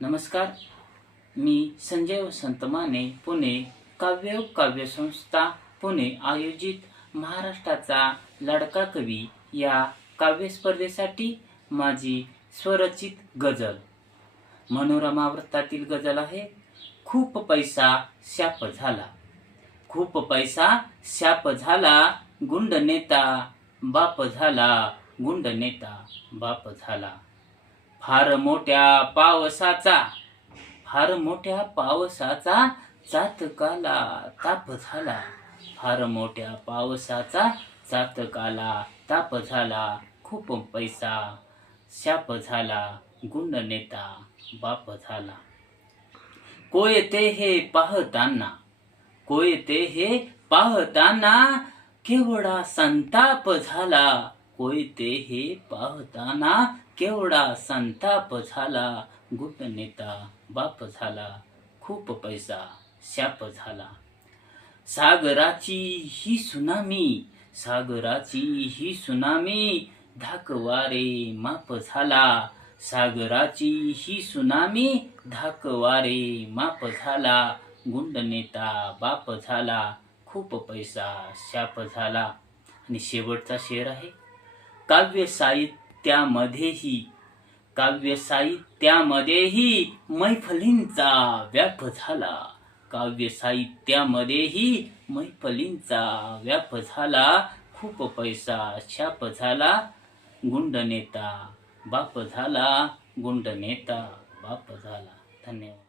नमस्कार, मी संजय वसंत माने, पुणे काव्ययोग काव्य संस्था पुणे आयोजित महाराष्ट्राचा लाडका कवी या काव्य स्पर्धेसाठी माझी स्वरचित गझल मनोरमा वृत्तातील गझल आहे. खूप पैसा शाप झाला, खूप पैसा शाप झाला, गुंड नेता बाप झाला, गुंड नेता बाप झाला. फार मोठ्या पावसाचा चातकाला ताप झाला, फार मोठ्या पावसाचा चातकाला ताप झाला. खूप पैसा शाप झाला, गुंड नेता बाप झाला. कोयते हे पाहताना केवढा संताप झाला, कोयते हे पाहताना केवढा संताप झाला. गुंड नेता बाप झाला, खूप पैसा शाप झाला. सागराची ही सुनामी धाकवारे माप झाला, सागराची ही सुनामी धाकवारे माप झाला. गुंड नेता बाप झाला, खूप पैसा शाप झाला. आणि शेवटचा शेर आहे. काव्य साहित्यामध्येही मैफलींचा व्याप झाला, काव्य साहित्यामध्येही मैफलींचा व्याप झाला. खूप पैसा शाप झाला, गुंड नेता बाप झाला, गुंड नेता बाप झाला. धन्यवाद.